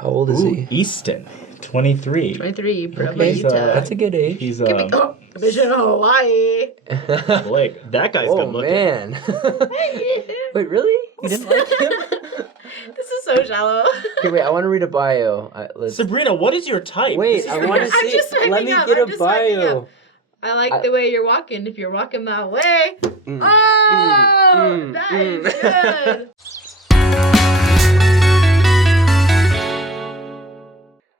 How old is he? Easton, 23. 23, Provo, Okay, Utah. That's a good age. He's Mission Hawaii. Blake, that guy's good looking. Man. Wait, really? You didn't like him? This is so shallow. Okay, wait, I want to read a bio. Sabrina, what is your type? Wait, I want to I'm see. just swiping Let me up, get I'm a just swiping bio. up. I like the way you're walking. If you're walking my way. That is good.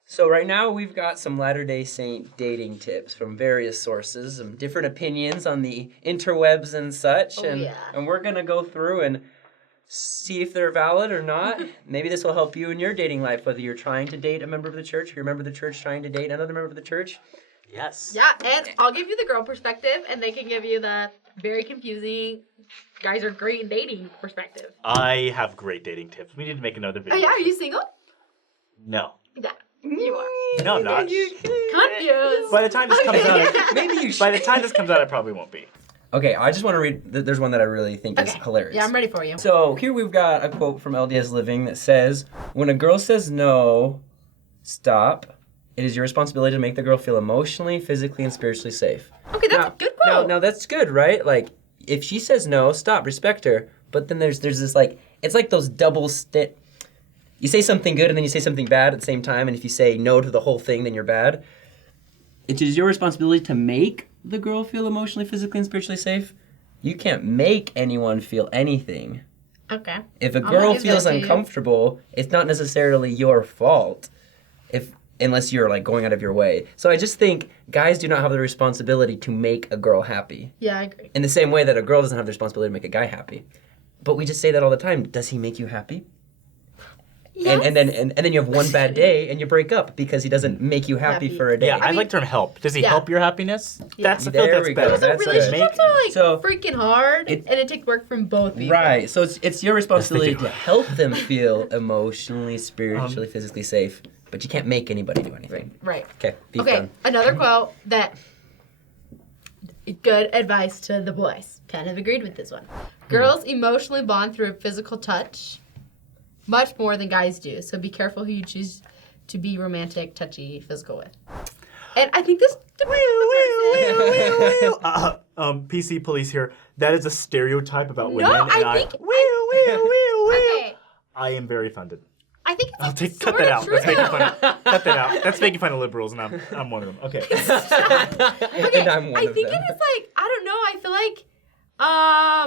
So right now we've got some Latter-day Saint dating tips from various sources, some different opinions on the interwebs and such, and we're gonna go through and see if they're valid or not. Maybe this will help you in your dating life, whether you're trying to date a member of the church, if you're a member of the church trying to date another member of the church. Yes. Yeah, and I'll give you the girl perspective, and they can give you the very confusing, guys are great in dating perspective. I have great dating tips. We need to make another video. Oh yeah, are you single? No. Yeah, you are. No, I'm not. Confused. By the time this comes out, Maybe you should. by the time this comes out, I probably won't be. Okay, I just want to read, there's one that I really think is hilarious. Yeah, I'm ready for you. So here we've got a quote from LDS Living that says, "When a girl says no, stop. It is your responsibility to make the girl feel emotionally, physically, and spiritually safe." Okay, that's a good quote. Now that's good, right? Like, if she says no, stop, respect her. But then there's this like, it's like those double you say something good and then you say something bad at the same time, and if you say no to the whole thing, then you're bad. It is your responsibility to make the girl feel emotionally, physically, and spiritually safe. You can't make anyone feel anything. Okay. If a girl feels uncomfortable, it's not necessarily your fault, unless you're like going out of your way. So I just think guys do not have the responsibility to make a girl happy. Yeah, I agree. In the same way that a girl doesn't have the responsibility to make a guy happy. But we just say that all the time. Does he make you happy? Yes. And then you have one bad day and you break up because he doesn't make you happy for a day. Yeah, I like the term help. Does he help your happiness? Yeah. I feel that's better. That's relationships are like So- freaking hard, and it takes work from both people. Right. So it's your responsibility to help them feel emotionally, spiritually, physically safe. But you can't make anybody do anything. Right. Okay. Beef Okay, done. another quote that good advice to the boys. Kind of agreed with this one. Girls emotionally bond through physical touch much more than guys do. So be careful who you choose to be romantic, touchy, physical with. And I think this PC police here. That is a stereotype about women. No, and I think okay. I am very offended. I think it's like Cut that out. That's making fun of, cut that out. That's making fun of liberals, and I'm one of them. Okay. Okay, And I'm one I of think them. it is like, I don't know, I feel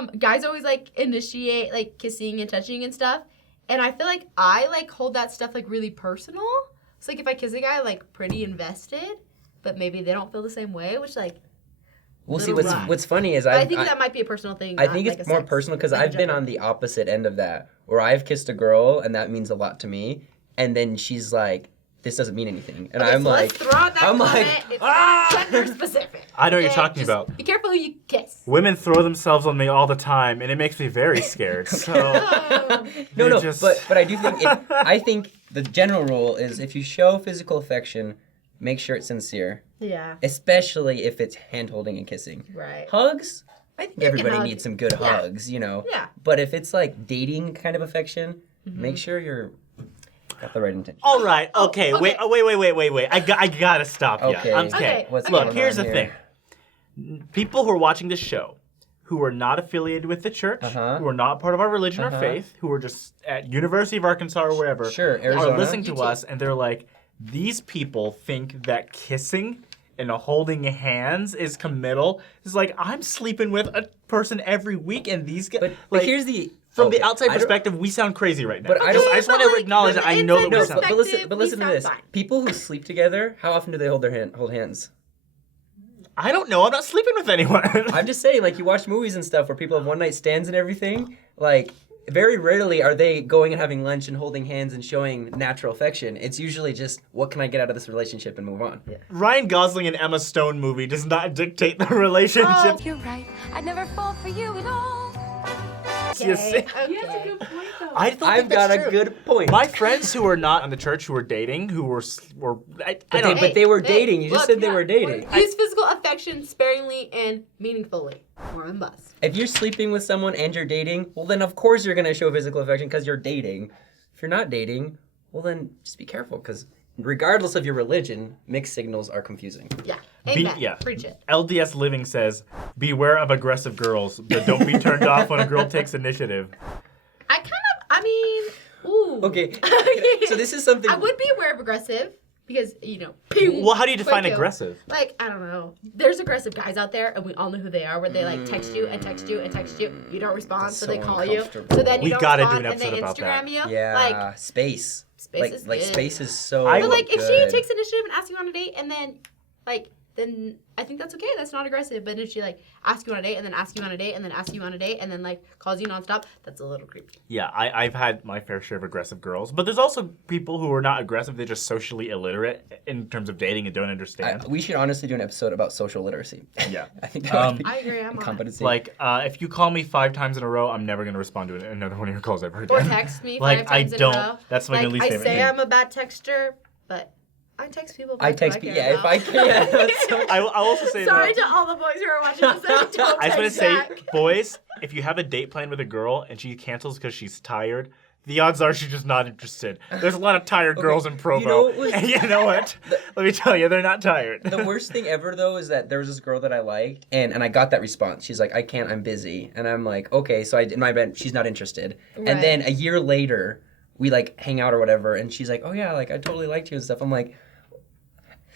like guys always like initiate like kissing and touching and stuff. And I feel like I like hold that stuff like really personal. So like if I kiss a guy, like pretty invested, but maybe they don't feel the same way, which like We'll see. little rough. What's funny is But I think that might be a personal thing. I not think like it's a more sex personal because thing I've been general. on the opposite end of that, where I've kissed a girl and that means a lot to me, and then she's like, "This doesn't mean anything," and Okay, I'm so like, let's throw out that I'm comment. like, It's not gender specific. I know what you're Okay? talking Just about. Be careful who you kiss. Women throw themselves on me all the time, and it makes me very scared. So No, just- but I do think I think the general rule is if you show physical affection, make sure it's sincere, Yeah. especially if it's hand holding and kissing. Right. Hugs, I think You can everybody hug. needs some good Yeah. hugs, you know. Yeah. But if it's like dating kind of affection, Mm-hmm. make sure you're got the right intention. All right. Okay. okay. Wait. I gotta stop you. Okay. Okay. What's Look, going here's on the here? thing. People who are watching this show, who are not affiliated with the church, Uh-huh. who are not part of our religion or faith, who are just at University of Arkansas or wherever, Sure, Arizona. are listening to UT. us, and they're like, these people think that kissing and holding hands is committal. It's like, I'm sleeping with a person every week, and these guys. But here's the From okay, the outside I don't- perspective, we sound crazy right now. But I don't- I just but want to like, acknowledge from that I the know that we inside sound. perspective, but listen to we this. sound fine. People who sleep together, how often do they hold hands? I don't know. I'm not sleeping with anyone. I'm just saying, like, you watch movies and stuff where people have one night stands and everything. Like, very rarely are they going and having lunch and holding hands and showing natural affection. It's usually just, what can I get out of this relationship and move on. Yeah. Ryan Gosling and Emma Stone movie does not dictate the relationship. You're right. I'd never fall for you at all. Okay. I don't I've think got that's a true. good point. My friends who are not in the church, who are dating, who were I don't know. But they were Hey, dating. You just look, said they were dating. Use physical affection sparingly and meaningfully. Mormon bus. If you're sleeping with someone and you're dating, well, then of course you're going to show physical affection because you're dating. If you're not dating, well then just be careful because regardless of your religion, mixed signals are confusing. Yeah. Amen. Preach it. LDS Living says, beware of aggressive girls, but don't be turned off when a girl takes initiative. Ooh. Okay. So this is something. I would be aware of aggressive because, Well, how do you define Kwaku. aggressive? Like, I don't know. There's aggressive guys out there, and we all know who they are, where they, like, text you and text you and text you. You don't respond, That's so so they call you. uncomfortable. So then you We don't gotta do respond, an and they episode about Instagram that. you. Yeah. Like, Space. Space is like good. space is so. but, like, if good. she takes initiative and asks you on a date, and then, like, then I think that's okay. That's not aggressive. But if she, like, asks you on a date, and then asks you on a date, and then asks you on a date, and then, like, calls you nonstop, that's a little creepy. Yeah, I've had my fair share of aggressive girls, but there's also people who are not aggressive, they're just socially illiterate in terms of dating and don't understand. We should honestly do an episode about social literacy. Yeah. I think that would be I agree. I'm on it. competency. Like, if you call me 5 times in a row, I'm never going to respond to another one of your calls ever again. Or text me Like, 5 times I in a row. don't. That's my like, least I favorite say thing. I'm a bad texter, but I text people back I text who I people. care Yeah, if I about. can. That's so I'll also say Sorry that. to all the boys who are watching this. I don't I was going to text say, back. boys, if you have a date planned with a girl and she cancels because she's tired, the odds are she's just not interested. There's a lot of tired girls in Provo. You know what was- And you know what? Let me tell you, they're not tired. The worst thing ever though is that there was this girl that I liked and I got that response. She's like, I can't, I'm busy. And I'm like, okay, so in my bed, she's not interested. Right. And then a year later, we like hang out or whatever, and she's like, oh yeah, like I totally liked you and stuff. I'm like,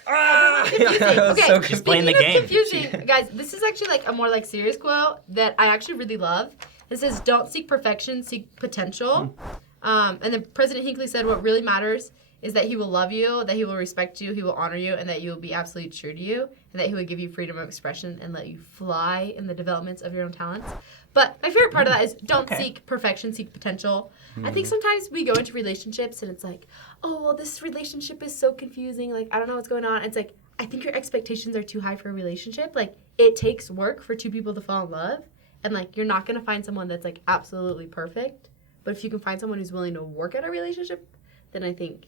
Confusing. That was Okay, so She's playing the speaking of game. confusing, guys, this is actually like a more like serious quote that I actually really love. It says, "Don't seek perfection, seek potential." And then President Hinckley said, "What really matters is that he will love you, that he will respect you, he will honor you, and that you will be absolutely true to you, and that he will give you freedom of expression and let you fly in the developments of your own talents." But my favorite part of that is don't seek perfection, seek potential. I think sometimes we go into relationships and it's like, oh, well, this relationship is so confusing. Like, I don't know what's going on. It's like, I think your expectations are too high for a relationship. Like, it takes work for 2 people to fall in love. And, like, you're not going to find someone that's, like, absolutely perfect. But if you can find someone who's willing to work at a relationship, then I think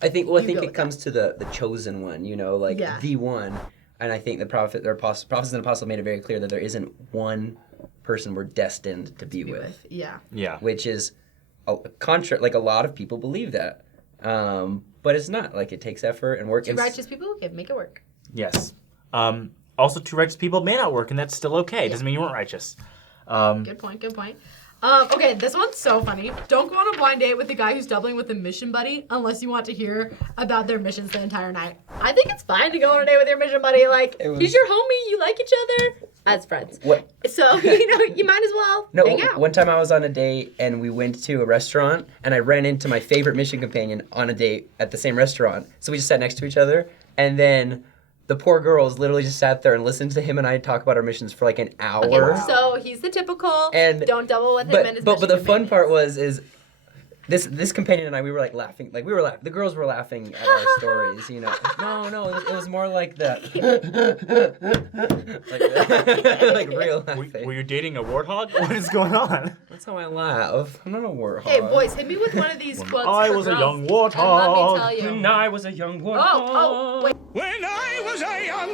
I think go it with comes to the chosen one, like Yeah. the one. And I think the prophets and apostles made it very clear that there isn't one person we're destined to be with. Yeah. Yeah. Which is like a lot of people believe that. But it's not. Like it takes effort and work. 2 righteous people, okay, make it work. Yes. Also, 2 righteous people may not work, and that's still okay. It doesn't mean you weren't righteous. Good point. Okay, this one's so funny. Don't go on a blind date with a guy who's doubling with a mission buddy unless you want to hear about their missions the entire night. I think it's fine to go on a date with your mission buddy. Like, he's your homie. You like each other as friends. What? So, you might as well hang out. One time I was on a date and we went to a restaurant and I ran into my favorite mission companion on a date at the same restaurant. So we just sat next to each other and then the poor girls literally just sat there and listened to him and I talk about our missions for like an hour. Okay, so he's the typical, And- don't double with him and his But mission the fun companion. part is this companion and I, we were like laughing, the girls were laughing at our stories, No, it was more like that, like real laughing. Were you dating a warthog? What is going on? That's how I laugh. I'm not a warthog. Hey, boys, hit me with one of these quotes I for was a girls. young And let me warthog. tell you. When I was a young warthog. Oh, wait. When I was a young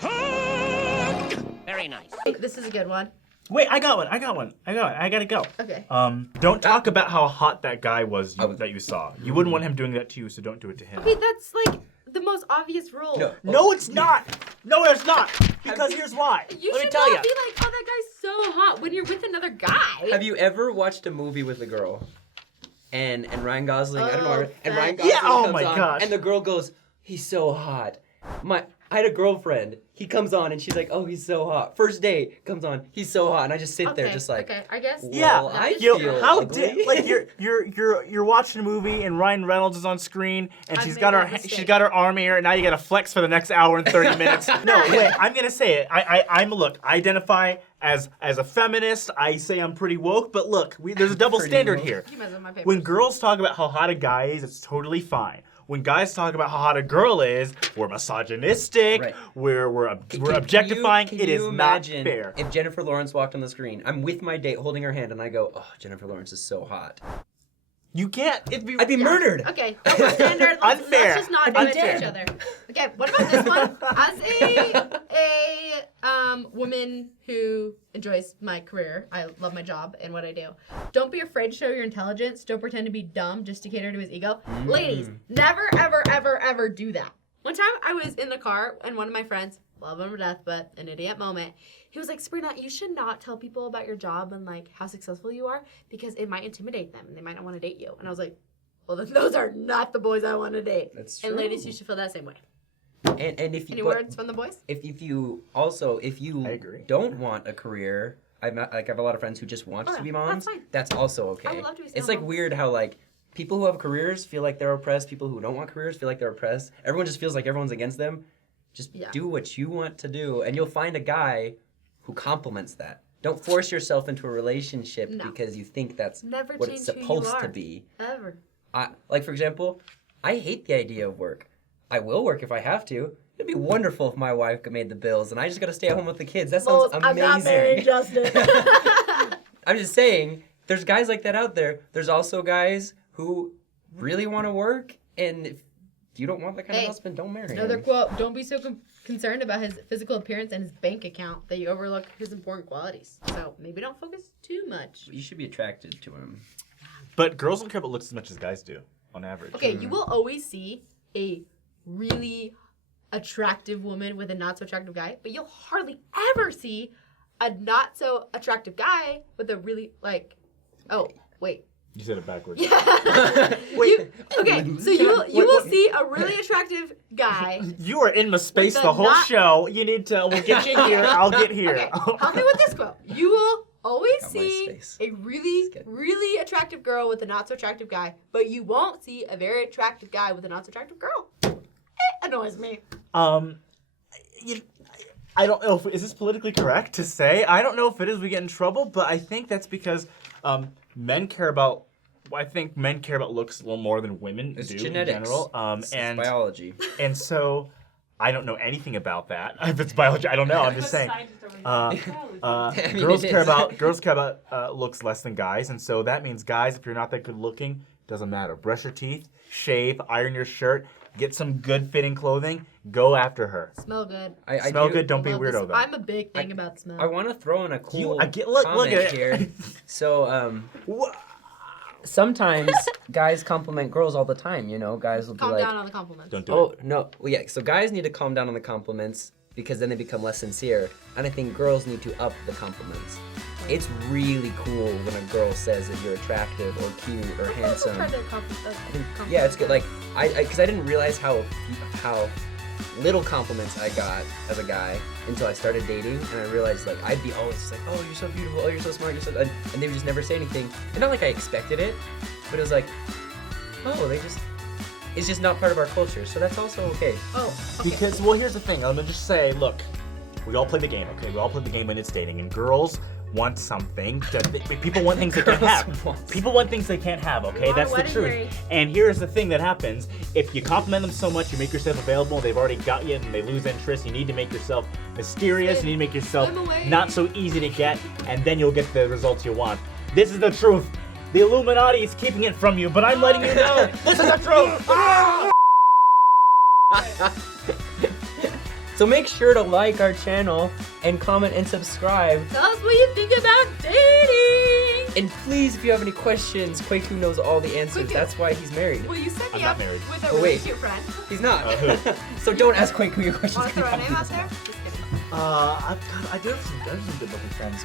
warthog. Very nice. This is a good one. Wait, I got one. I gotta go. Okay. Don't talk about how hot that guy was that you saw. You wouldn't want him doing that to you, so don't do it to him. Okay, that's like the most obvious rule. No, it's not. No, it's not. Because here's why. You Let me should tell not you. be like, oh, that guy's so hot when you're with another guy. Have you ever watched a movie with a girl? And Ryan Gosling, I don't know, and Ryan that- Gosling Yeah, oh comes my on, gosh. and the girl goes, "He's so hot." I had a girlfriend. He comes on and she's like, "Oh, he's so hot." First date comes on, he's so hot, and I just sit there, just like, okay, I guess. Yeah, Well, I yo, feel how ugly. like you're watching a movie and Ryan Reynolds is on screen and I've she's made got that her mistake. she's got her arm here and now you gotta flex for the next hour and 30 minutes. No, wait, I'm gonna say it. I identify as a feminist. I say I'm pretty woke, but look, there's a double Pretty standard woke. here. You mess with my papers. When girls talk about how hot a guy is, it's totally fine. When guys talk about how hot a girl is, we're misogynistic. Right. We're Can objectifying. you It is not imagine fair. if Jennifer Lawrence walked on the screen? I'm with my date, holding her hand, and I go, "Oh, Jennifer Lawrence is so hot." You can't. I'd be murdered. Okay, double standard. Unfair. Let's just not do it to Unfair. each other. Okay, what about this one? As a woman who enjoys my career, I love my job and what I do. Don't be afraid to show your intelligence. Don't pretend to be dumb just to cater to his ego. Ladies, never, ever, ever, ever do that. One time I was in the car and one of my friends, love him to death, but an idiot moment, he was like, Sabrina, you should not tell people about your job and like how successful you are because it might intimidate them and they might not want to date you. And I was like, well, then those are not the boys I want to date. That's true. And ladies, you should feel that same way. And if you Any words from the boys? if you I agree. don't want a career, I have a lot of friends who just want to be moms. that's fine. That's also okay. I would love to be It's stay-at-home like mom. weird how like people who have careers feel like they're oppressed. People who don't want careers feel like they're oppressed. Everyone just feels like everyone's against them. Just do what you want to do, and you'll find a guy who complements that. Don't force yourself into a relationship because you think that's Never what change it's who you supposed are. to be. Ever. Like, for example, I hate the idea of work. I will work if I have to. It'd be wonderful if my wife made the bills and I just got to stay at home with the kids. That sounds amazing. I'm not married, Justin. I'm just saying, there's guys like that out there. There's also guys who really want to work, and if you don't want that kind of husband, don't marry him. Another quote, don't be so concerned about his physical appearance and his bank account that you overlook his important qualities. So maybe don't focus too much. You should be attracted to him. But girls don't care about looks as much as guys do, on average. Okay, you will always see a really attractive woman with a not so attractive guy, but you'll hardly ever see a not so attractive guy with a really wait. You said it backwards. Wait. So you will see a really attractive guy. You are in my space With the the whole not- show. You need to. We'll get you here. I'll get here. Okay, help me with this quote. You will always Got my see space. a really, really attractive girl with a not so attractive guy, but you won't see a very attractive guy with a not so attractive girl. It annoys me. I don't know if is this politically correct to say. I don't know if it is. We get in trouble, but I think that's because men care about. I think men care about looks a little more than women It's do genetics. in general. It's biology. And so I don't know anything about that. If it's biology, I don't know. I'm just saying. Girls it care is. about looks less than guys, and so that means guys, if you're not that good looking, doesn't matter. Brush your teeth, shave, iron your shirt, get some good fitting clothing, go after her. Smell good. I Smell do- good, don't be a Love this. weirdo though. I'm a big thing about smell. I want to throw in a cool look comment at it. here. So, Wha- sometimes guys compliment girls all the time, you know? Guys will be Calm like, down on the compliments. Don't do oh, it. no. Well, yeah, so guys need to calm down on the compliments because then they become less sincere. And I think girls need to up the compliments. It's really cool when a girl says that you're attractive or cute or handsome. Yeah, it's good. Like, because I didn't realize how little compliments I got as a guy until I started dating, and I realized like I'd be always just like, oh, you're so beautiful, oh, you're so smart, you're so, and they would just never say anything. And not like I expected it, but it was like, oh, it's just not part of our culture, so that's also okay. Oh, okay. Because, well, here's the thing. I'm gonna just say, look, we all play the game, okay? We all play the game when it's dating, and girls want something. People want things they can't have. People want things they can't have, okay? You want a That's the wedding truth. ring. And here's the thing that happens. If you compliment them so much, you make yourself available, they've already got you, and they lose interest. You need to make yourself mysterious. You need to make yourself Swim away. not so easy to get, and then you'll get the results you want. This is the truth. The Illuminati is keeping it from you, but I'm letting you know. This is the truth. So make sure to like our channel and comment and subscribe. Tell us what you think about dating. And please, if you have any questions, Kwaku knows all the answers. Kwaku. that's why he's married. Will you set I'm me not up married. with a Oh, really wait. cute friend? He's not. who? So don't ask Kwaku your questions. Want to throw a name out there? Just kidding. I do have some good looking friends.